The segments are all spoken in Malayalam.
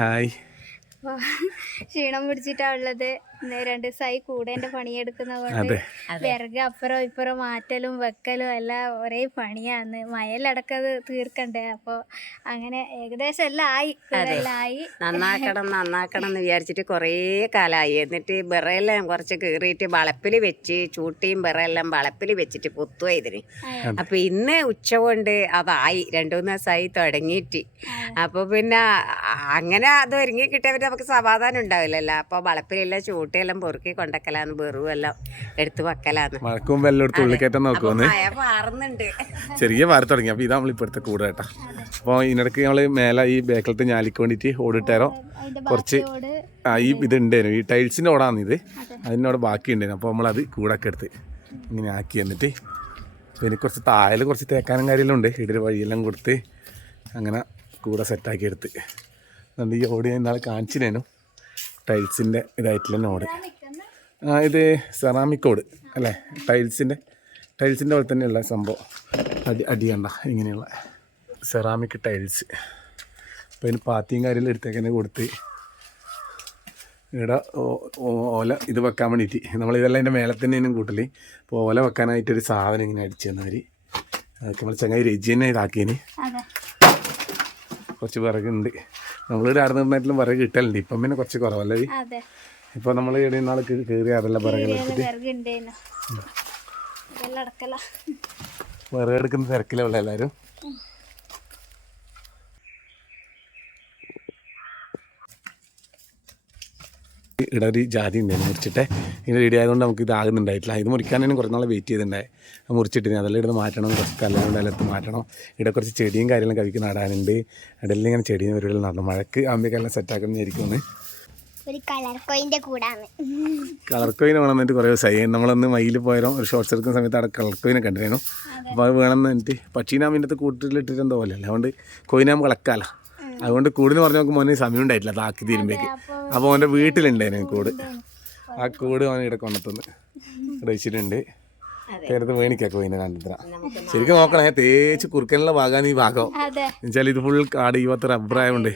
ഹായ്. ക്ഷീണം പിടിച്ചിട്ടാ ഉള്ളത്. 2 ദിവസമായി കൂടെ എൻ്റെ പണിയെടുക്കുന്നത് കൊണ്ട് വിറക് അപ്പുറം ഇപ്പുറം മാറ്റലും വെക്കലും എല്ലാം ഒരേ പണിയാന്ന്. മഴയിലടക്കത് തീർക്കണ്ടേ. അപ്പോൾ അങ്ങനെ ഏകദേശം എല്ലാം ആയി. നന്നാക്കണം എന്ന് വിചാരിച്ചിട്ട് കുറേ കാലമായി. എന്നിട്ട് വിറയെല്ലാം കുറച്ച് കീറിയിട്ട് വളപ്പിൽ വെച്ച് ചൂട്ടിയും വിറയെല്ലാം വളപ്പിൽ വെച്ചിട്ട് പൊത്തുക ഇതിന്. അപ്പോൾ ഇന്ന് ഉച്ച കൊണ്ട് അതായി 2-3 ദിവസമായി തുടങ്ങിയിട്ട്. അപ്പോൾ പിന്നെ അങ്ങനെ അത് ഒരുങ്ങി കിട്ടിയവർ നമുക്ക് സമാധാനം ഉണ്ടാവില്ലല്ലോ. അപ്പോൾ വളപ്പിലെല്ലാം ചൂട്ടിയെല്ലാം പൊറുക്കി കൊണ്ടക്കലാന്ന് വെറുവെല്ലാം എടുത്ത് വെക്കലാന്ന്. മഴക്കും എല്ലായിടത്തും ഉള്ളിക്കയറ്റം നോക്കുമെന്ന് മാറുന്നുണ്ട്, ചെറിയ മാറി തുടങ്ങി. അപ്പോൾ ഇതാ നമ്മളിപ്പോഴത്തെ കൂടെ കേട്ടോ. അപ്പോൾ ഇതിനിടയ്ക്ക് നമ്മൾ മേലെ ഈ ബേക്കിലത്തെ ഞാലിക്ക് വേണ്ടിയിട്ട് ഓടിട്ടേരോ കുറച്ച് ഈ ഇതുണ്ടായിരുന്നു, ഈ ടൈൽസിൻ്റെ ഓടാണ് ഇത്. അതിനോട് ബാക്കി ഉണ്ടായിരുന്നു. അപ്പോൾ നമ്മളത് കൂടൊക്കെ എടുത്ത് ഇങ്ങനെ ആക്കി എന്നിട്ട് പിന്നെ കുറച്ച് താഴെ കുറച്ച് തേക്കാനും കാര്യമെല്ലാം ഉണ്ട്. ഇടൊരു വഴിയെല്ലാം കൊടുത്ത് അങ്ങനെ കൂടെ സെറ്റാക്കി എടുത്ത്. അതുകൊണ്ട് ഈ ഓട് ഞാൻ ഇന്നാളെ കാണിച്ചിനേനു, ടൈൽസിൻ്റെ ഇതായിട്ടുള്ള ഓട്. ഇത് സെറാമിക് ഓട് അല്ലേ, ടൈൽസിൻ്റെ പോലെ തന്നെയുള്ള സംഭവം. അടിയണ്ട ഇങ്ങനെയുള്ള സെറാമിക് ടൈൽസ്. അപ്പോൾ അതിന് പാത്തിയും കാര്യമെല്ലാം എടുത്തേക്കന്നെ കൊടുത്ത് ഇവിടെ ഓല ഇത് വെക്കാൻ വേണ്ടിയിട്ട് നമ്മളിതെല്ലാം അതിൻ്റെ മേലെ തന്നെയാണ് കൂട്ടൽ. അപ്പോൾ ഓല വെക്കാനായിട്ടൊരു സാധനം ഇങ്ങനെ അടിച്ചു തന്നവർ. അതൊക്കെ നമ്മൾ ചങ്ങായി രജി തന്നെ ഇതാക്കിയതിന്. കുറച്ച് വിറകുണ്ട്, നമ്മളിവിടെ ആടുന്നതിനായിട്ടും വിറക് കിട്ടലുണ്ട്. ഇപ്പം പിന്നെ കുറച്ച് കുറവല്ലേ. ഇപ്പോൾ നമ്മൾ ഇവിടെ നാൾ കയറി അതെല്ലാം വിറകെടുത്തിട്ട് വിറകെടുക്കുന്ന തിരക്കിലുള്ള എല്ലാവരും. ഇവിടെ ഒരു ജാതി ഉണ്ടായിരുന്നു മുറിച്ചിട്ട്. ഇങ്ങനെ റെഡി ആയതുകൊണ്ട് നമുക്ക് ഇതാകുന്നുണ്ടായിട്ടില്ല. ഇത് മുറിക്കാൻ തന്നെ കുറച്ച് നാൾ വെയിറ്റ് ചെയ്തിട്ടുണ്ടായി. മുറിച്ചിട്ട് അതെല്ലാം ഇവിടെ മാറ്റണം, കുറച്ച് കല്ലുകൊണ്ട് അതിലത്ത് മാറ്റണം. ഇവിടെ കുറച്ച് ചെടിയും കാര്യങ്ങളും കവിക്ക് നടാനുണ്ട്. ഇടയിൽ ഇങ്ങനെ ചെടിയും പരിപാടികൾ നടണം. മഴക്ക് ആകുമ്പോഴേക്കെല്ലാം സെറ്റാക്കണം വിചാരിക്കുമെന്ന്. കളർ കോയിൻ വേണമെന്നിട്ട് കുറേ ദിവസമായി. നമ്മളൊന്ന് മയിൽ പോയാലും ഒരു ഷോർട്ട്സ് എടുക്കുന്ന സമയത്ത് അവിടെ കളർ കോയിനെ കണ്ടിരുന്നു. അപ്പോൾ അത് വേണമെന്ന് എന്നിട്ട് പക്ഷീനാമിൻ്റെ അടുത്ത് കൂട്ടിലിട്ടിട്ട് എന്തോ പോലെ അതുകൊണ്ട് കോയിനാകുമ്പോൾ കളക്കാമല്ലോ. അതുകൊണ്ട് കൂടിന് പറഞ്ഞ നോക്കുമ്പോൾ മോനെ സമയം ഉണ്ടായിട്ടില്ല താക്കി തീരുമ്പോഴേക്ക്. അപ്പോൾ അവൻ്റെ വീട്ടിലുണ്ടായിരുന്നു കൂട്. ആ കൂട് അവൻ ഇവിടെ കൊണ്ടെത്തുന്നു ഇവിടെ വെച്ചിട്ടുണ്ട്. പേരത്ത് മേണിക്കാ കോയിനെ കണ്ടിട്ട് ശരിക്കും നോക്കണേ. തേച്ച് കുറുക്കനുള്ള ഭാഗമാണ് ഈ ഭാഗം. എന്നുവെച്ചാൽ ഇത് ഫുൾ കാട് ഈ ഭാഗത്ത് റബ്ബറായോണ്ട്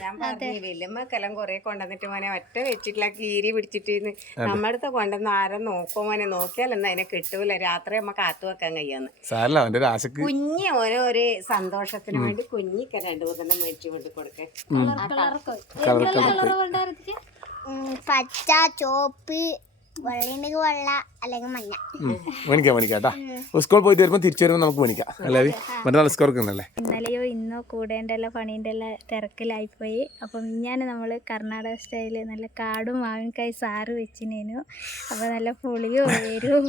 വെല്ലുമ്മക്കെല്ലാം കുറെ കൊണ്ടുവന്നിട്ട് മോനെ ഒറ്റ വെച്ചിട്ടില്ല, കീരി പിടിച്ചിട്ട് നമ്മുടെ അടുത്ത് കൊണ്ടുവന്ന് ആരും നോക്കോ മോനെ, നോക്കിയാലൊന്നും അതിനെ കിട്ടൂല. രാത്രി നമ്മ കാത്തു വെക്കാൻ കഴിയാന്ന് സാരല്ല. അവന്റെ ഒരു ആശക്ക് കുഞ്ഞ് ഓരോ സന്തോഷത്തിന് വേണ്ടി കുഞ്ഞിക്ക് 2-3 മേടിച്ചു കൊണ്ട് കൊടുക്കേ. പച്ച, ചോപ്പ്, വെള്ളിണ്ടെങ്കിൽ വെള്ള അല്ലെങ്കിൽ മഞ്ഞ മേണിക്കാട്ടാ. സ്കൂൾ പോയിട്ട് വരുമ്പോൾ തിരിച്ചു വരുമ്പോൾ നമുക്ക് മേണിക്കാം അല്ലേ. മറ്റന്നാൾ സ്കോർക്ക് ഉണ്ടല്ലേ. ഇന്നലെയോ ഇന്നോ കൂടേണ്ട എല്ലാം പണീൻ്റെ എല്ലാം തിരക്കിലായിപ്പോയി. അപ്പം ഞാൻ നമ്മൾ കർണാടക സ്റ്റൈല് നല്ല കാടും മാവിൻകായ് സാറ് വെച്ചിനേനു. അപ്പോൾ നല്ല പുളിയും എരിവും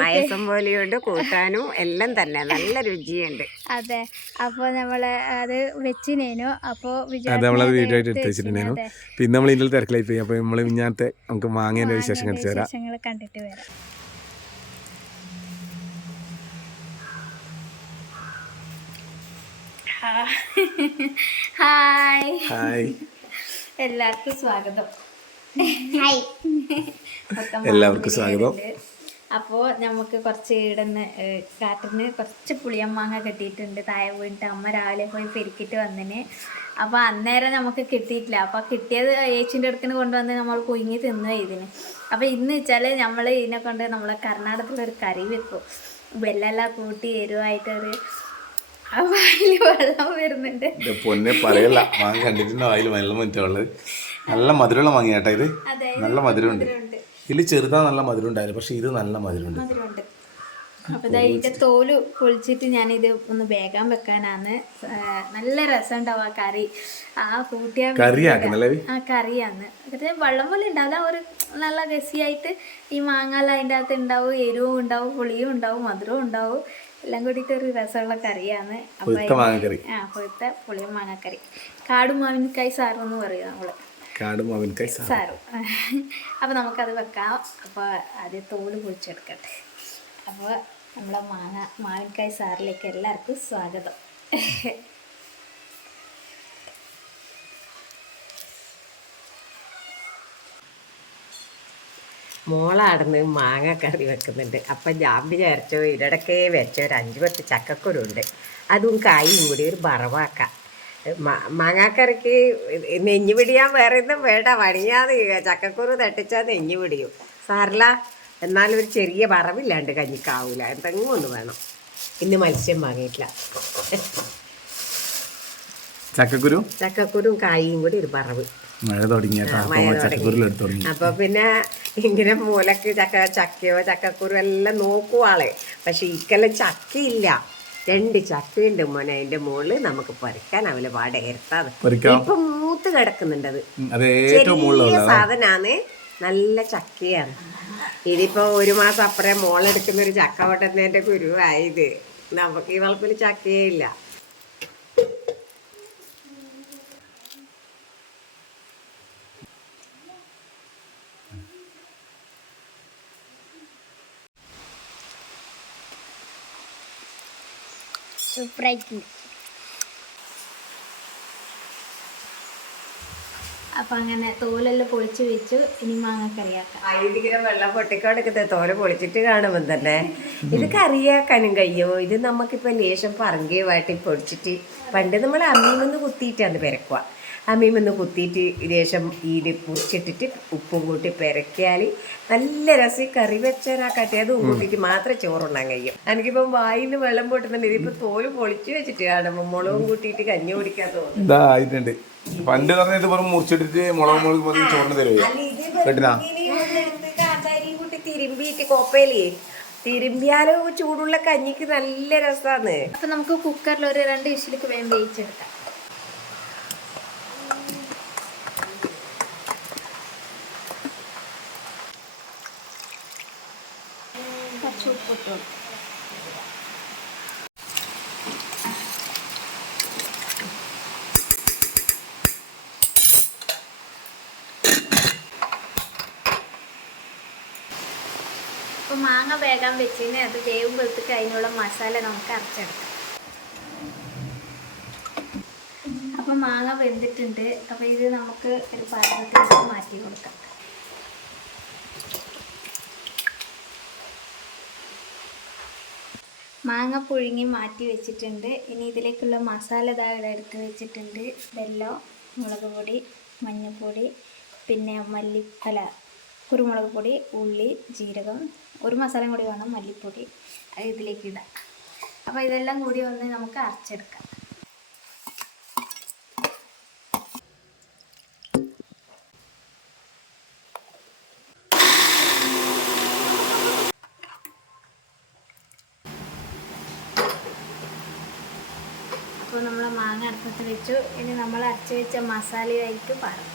പായസം പോലെയുണ്ട്, കൂട്ടാനും എല്ലാം തന്നെ നല്ല രുചിയുണ്ട്. അതെ, അപ്പോൾ നമ്മൾ അത് വെച്ചിനേനു. അപ്പോൾ നമ്മളത് വീഡിയോ ആയിട്ട് എടുത്ത് വെച്ചിട്ടുണ്ടേനു. പിന്നെ നമ്മൾ ഇതിൽ തിരക്കിലായി പോയി. അപ്പോൾ നമ്മൾ മിഞ്ഞാത്തെ നമുക്ക് മാങ്ങേൻ്റെ വിശേഷം കണ്ടിട്ട് വരാം. കണ്ടിട്ട് വരാം. ഹായ്, എല്ലാവർക്കും സ്വാഗതം. എല്ലാവർക്കും സ്വാഗതം. അപ്പോൾ നമുക്ക് കുറച്ച് ഇടന്ന് കാട്ടിന് കുറച്ച് പുളിയമ്മാങ്ങ കിട്ടിയിട്ടുണ്ട്. താഴെ വീണിട്ട് അമ്മ രാവിലെ പോയി പെരുക്കിയിട്ട് വന്നിന്. അപ്പോൾ അന്നേരം നമുക്ക് കിട്ടിയിട്ടില്ല. അപ്പോൾ കിട്ടിയത് ഏച്ചിൻ്റെ അടുക്കിന് കൊണ്ടുവന്ന് നമ്മൾ കുഞ്ഞി തിന്നു ഇതിന്. അപ്പോൾ ഇന്ന് വെച്ചാൽ നമ്മൾ ഇതിനെ കൊണ്ട് നമ്മളെ കർണാടകത്തിലൊരു കറി വെക്കും. വെല്ലെല്ലാം കൂട്ടി എരിവായിട്ടൊരു വായിൽ വെള്ളം വരുന്നുണ്ട്. പൊന്നെ പറയല്ല, മാങ്ങ കണ്ടിട്ടുണ്ടോ വായിൽ വെള്ളം വന്നിട്ടുള്ളത്. നല്ല മധുരമുള്ള മാങ്ങ കേട്ടോ ഇത്. നല്ല മധുരമുണ്ട്. ഇതിൽ ചെറുതാ നല്ല മധുരം ഉണ്ടായിരുന്നു, പക്ഷെ ഇത് നല്ല മധുരമുണ്ട്. അപ്പോൾ ഇതിൻ്റെ തോല് പൊളിച്ചിട്ട് ഞാനിത് ഒന്ന് വേഗം വെക്കാനാണ്. നല്ല രസം ഉണ്ടാവും ആ കറി. ആ കൂട്ടിയ ആ കറിയാന്ന് വെള്ളം പോലെ ഉണ്ടാവില്ല, ഒരു നല്ല ഗസിയായിട്ട് ഈ മാങ്ങാല അതിൻ്റെ അകത്ത് ഉണ്ടാവും. എരിവും ഉണ്ടാവും, പുളിയും ഉണ്ടാവും, മധുരവും ഉണ്ടാവും. എല്ലാം കൂടിയിട്ട് ഒരു രസമുള്ള കറിയാണ്. പൊഴുത്ത പുളിയും മാങ്ങക്കറി. കാടും മാവിൻകായ് സാറെന്ന് പറയും നമ്മള്. സാറും. അപ്പോൾ നമുക്കത് വെക്കാം. അപ്പോൾ ആദ്യം തോല് പൊളിച്ചെടുക്കട്ടെ. അപ്പോൾ നമ്മളെ മാവിൻകായ് സാറിലേക്ക് എല്ലാവർക്കും സ്വാഗതം. മോളാടുന്ന് മാങ്ങ കറി വെക്കുന്നുണ്ട്. അപ്പം ഞാൻ വിചാരിച്ചു ഇടയ്ക്ക് വെച്ച ഒരു 5-10 ചക്കക്കുരുണ്ട്, അതും കായും കൂടി ഒരു വറവാക്കാം. മാങ്ങാക്കറിക്ക് നെഞ്ഞു പിടിയാൻ വേറെ ഒന്നും വേണ്ട, വണിയാതെ ചക്കക്കുരു തട്ടിച്ചാൽ നെഞ്ഞു പിടിയും. സാറില്ല, എന്നാലും ഒരു ചെറിയ വറവില്ലാണ്ട് കഞ്ഞിക്കാവൂല, എന്തെങ്കിലും ഒന്ന് വേണം. ഇന്ന് മത്സ്യം വാങ്ങിയിട്ടില്ല. ചക്കക്കുരും കായും കൂടി ഒരു വറവ്. മഴ തുടങ്ങി. അപ്പൊ പിന്നെ ഇങ്ങനെ മൂലക്ക് ചക്കയോ ചക്കക്കുരു എല്ലാം നോക്കുവാളെ. പക്ഷെ ഇക്കെല്ലാം ചക്കയില്ല. 2 ചക്കയുണ്ട് മോനെ. അതിന്റെ മുകളിൽ നമുക്ക് പറിക്കാൻ അവലെ പാടെ ഏർത്താത്. ഇപ്പൊ മൂത്ത് കിടക്കുന്നുണ്ടത്. ചെറിയ സാധനാണ്, നല്ല ചക്കയാണ്. ഇതിപ്പോ 1 മാസം അപ്പുറം മോളെടുക്കുന്ന ഒരു ചക്ക പൊട്ടുന്നതിന്റെ കുരുവായത്. നമുക്ക് ഈ വളപ്പിൽ ചക്കയേ ഇല്ല. സൂപ്പറായിട്ടുണ്ട്. അപ്പൊ അങ്ങനെ തോലെല്ലാം പൊളിച്ച് വെച്ചു. ഇനി മാങ്ങക്കറിയാക്കാം. ഇതിങ്ങനെ വെള്ളം പൊട്ടിക്കൊടുക്കുന്നത് തോല് പൊളിച്ചിട്ട് കാണുമ്പോൾ തന്നെ ഇത് കറിയാക്കാനും കഴിയും. ഇത് നമുക്കിപ്പോൾ ലേശം പറങ്കി വാട്ടി പൊടിച്ചിട്ട്, പണ്ട് നമ്മൾ അമ്മീമൊന്ന് കുത്തിയിട്ടാണ് പെരക്കുക. അമ്മീമൊന്ന് കുത്തിയിട്ട് ലേശം ഈട് പൊടിച്ചിട്ടിട്ട് ഉപ്പും കൂട്ടി പെരക്കിയാൽ നല്ല രസം. കറി വെച്ചാൽ കട്ടി അതും കൂട്ടിയിട്ട് മാത്രമേ ചോറുണ്ണാൻ കഴിയും. എനിക്കിപ്പം വായിന്ന് വെള്ളം പൊട്ടുന്നുണ്ട്. ഇതിപ്പോൾ തോല് പൊളിച്ച് വെച്ചിട്ട് കാണുമ്പോൾ മുളകും കൂട്ടിയിട്ട് കഞ്ഞി കുടിക്കാൻ തോന്നുന്നു. പണ്ട് പറഞ്ഞത് മുറിച്ചിട്ടിട്ട് മുളക് ചോറിന് തരുമോ? തിരുമ്പിയിട്ട് കോപ്പയില് തിരുമ്പിയാലോ ചൂടുള്ള കഞ്ഞിക്ക് നല്ല രസമാണ്. അപ്പൊ നമുക്ക് കുക്കറിൽ ഒരു 2 വിസിലേക്ക് വേവിച്ചെടുക്കാം. ഉപ്പിട്ടു. അപ്പോൾ മാങ്ങ വേഗം വെച്ചിന് അത് വേവുമ്പോഴത്തേക്ക് അതിനുള്ള മസാല നമുക്ക് അരച്ചെടുക്കാം. അപ്പോൾ മാങ്ങ വെന്തിട്ടുണ്ട്. അപ്പോൾ ഇത് നമുക്ക് ഒരു പാത്രത്തിലേക്ക് മാറ്റി കൊടുക്കാം. മാങ്ങ പുഴുങ്ങി മാറ്റി വെച്ചിട്ടുണ്ട്. ഇനി ഇതിലേക്കുള്ള മസാല ഇതാ എടുത്ത് വെച്ചിട്ടുണ്ട്. വെല്ലം, മുളക് പൊടി, മഞ്ഞൾപ്പൊടി, പിന്നെ കുരുമുളക് പൊടി, ഉള്ളി, ജീരകം, ഒരു മസാല കൂടി വേണം, മല്ലിപ്പൊടി. അത് ഇതിലേക്ക് ഇടാം. അപ്പോൾ ഇതെല്ലാം കൂടി ഒന്ന് നമുക്ക് അരച്ചെടുക്കാം. അപ്പോൾ നമ്മൾ മാങ്ങ അടുപ്പത്ത് വെച്ചു. ഇനി നമ്മൾ അരച്ച് വെച്ച മസാലയായിട്ട് പാറും.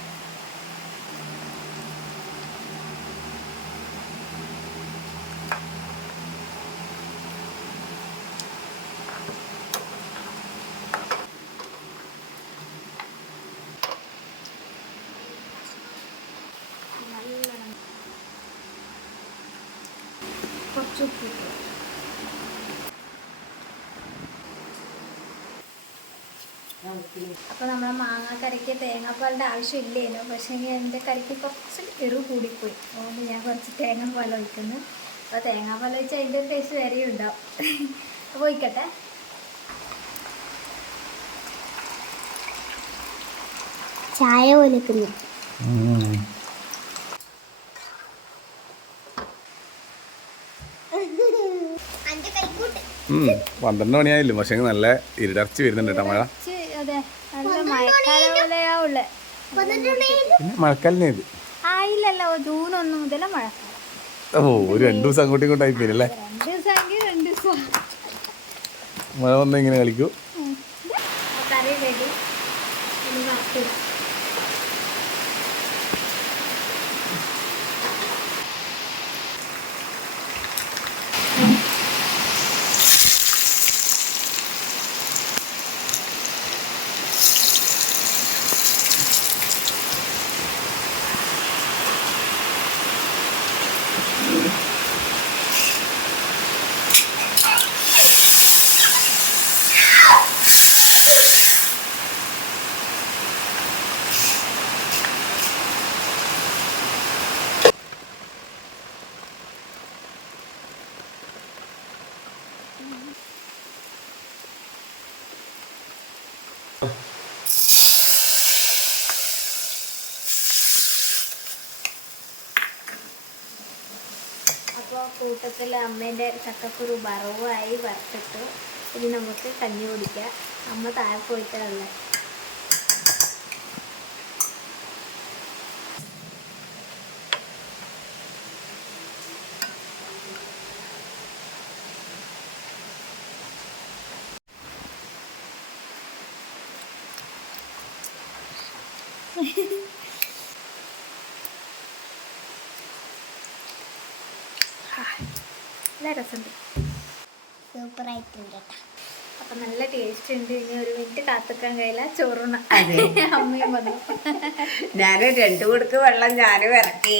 കുറച്ച് ഉപ്പിട്ടു. അപ്പോൾ നമ്മളെ മാങ്ങാക്കറിക്ക് തേങ്ങാപ്പാലിൻ്റെ ആവശ്യമില്ലേനു. പക്ഷേ എൻ്റെ കറിക്ക് കുറച്ച് എരിവ് കൂടിപ്പോയി. അതുകൊണ്ട് ഞാൻ കുറച്ച് തേങ്ങാപ്പാൽ ഒഴിക്കുന്നു. അപ്പോൾ തേങ്ങാപ്പാൽ ഒഴിച്ചാൽ അതിൻ്റെ ഒരു ടേസ്റ്റ് വേറെ ഉണ്ടാവും. അപ്പോൾ ഒഴിക്കട്ടെ. ചായ ഒലിക്കുന്നു. 12 മണിയായില്ലേ? പക്ഷേ നല്ല ഇരുടർച്ച വരുന്നുണ്ട് കേട്ടോ മഴ. മഴക്കാലിനെ ഇത് ആയില്ലല്ലോ, ജൂൺ 1 മുതൽ മഴക്കാലം. ഒരു 2 ദിവസം അങ്ങോട്ടും ഇങ്ങോട്ടായി പോയില്ലേ? 2 ദിവസം മഴ വന്ന് ഇങ്ങനെ കളിക്കൂ. കറി റെഡി. ഇനി വറുത്ത് അപ്പോൾ കൂട്ടത്തിൽ അമ്മേൻ്റെ ചക്കക്കുരു വറവായി വറുത്തിട്ടു. ഇനി നമുക്ക് കഞ്ഞി കുടിക്കാം. അമ്മ താഴെ പോയിട്ടുള്ള നല്ല രസമുണ്ട്, സൂപ്പറായിട്ടുണ്ട് കേട്ടോ. അപ്പം നല്ല ടേസ്റ്റ് ഉണ്ട്. ഇനി ഒരു മിനിറ്റ് കാത്തിക്കാൻ കഴിയില്ല, ചോറുണ്ണ. അമ്മയും വന്നു. ഞാൻ 2 കുടുക്ക് വെള്ളം ഞാനും ഇറക്കി.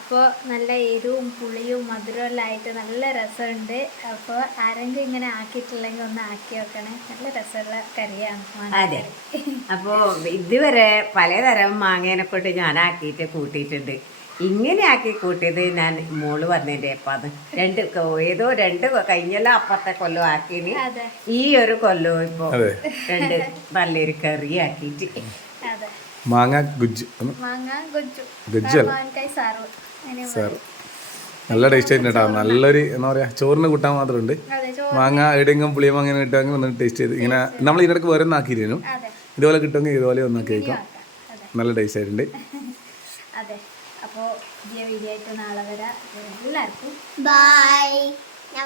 അപ്പോൾ നല്ല എരിവും പുളിയും മധുരമെല്ലാം ആയിട്ട് നല്ല രസമുണ്ട്. അപ്പോൾ ആരെങ്കിലും ഇങ്ങനെ ആക്കിയിട്ടില്ലെങ്കിൽ ഒന്ന് ആക്കി വെക്കണേ. നല്ല രസമുള്ള കറിയാണ്. അതെ, അപ്പോൾ ഇതുവരെ പലതരം മാങ്ങേനെ കൊണ്ട് ഞാൻ ആക്കിയിട്ട് കൂട്ടിയിട്ടുണ്ട്. ഇങ്ങനെ ആക്കി കൂട്ടിയത് ഞാൻ മോള് പറഞ്ഞതിൻ്റെ അപ്പം അത് 2 കഴിഞ്ഞല്ല അപ്പുറത്തെ കൊല്ലം ആക്കിന്. ഈ ഒരു കൊല്ലം ഇപ്പോൾ 2 നല്ലൊരു കറി ആക്കിയിട്ട്. അതെ, മാങ്ങ ഗുജ്ജു മാങ്ങ ഗുജ്ജു ഗുജ്ജല്ല മാങ്ങായി സാറ്. സാർ നല്ല ടേസ്റ്റ് ആയിട്ട് കേട്ടോ. നല്ലൊരു എന്താ പറയാ, ചോറിന് കൂട്ടാൻ മാത്രമുണ്ട്. അതെ, മാങ്ങ എവിടെയെങ്കിലും പുളിയമ്മ അങ്ങനെ ഇട്ടെങ്കിൽ ഒന്ന് ടേസ്റ്റ് ചെയ്ത് ഇങ്ങനെ നമ്മൾ ഇതിനിടയ്ക്ക് വേറെ ഒന്ന് ആക്കിയിരുന്നു. അതെ, ഇതുപോലെ കിട്ടുമെങ്കിൽ ഇതുപോലെ ഒന്ന് ആക്കി കഴിക്കാം. അതെ നല്ല ടേസ്റ്റ് ആയിട്ടുണ്ട്. അതെ. അപ്പോൾ പുതിയ വീഡിയോ ആയിട്ട് നാളെ വരാം. എല്ലാവർക്കും ബൈ. ഞാൻ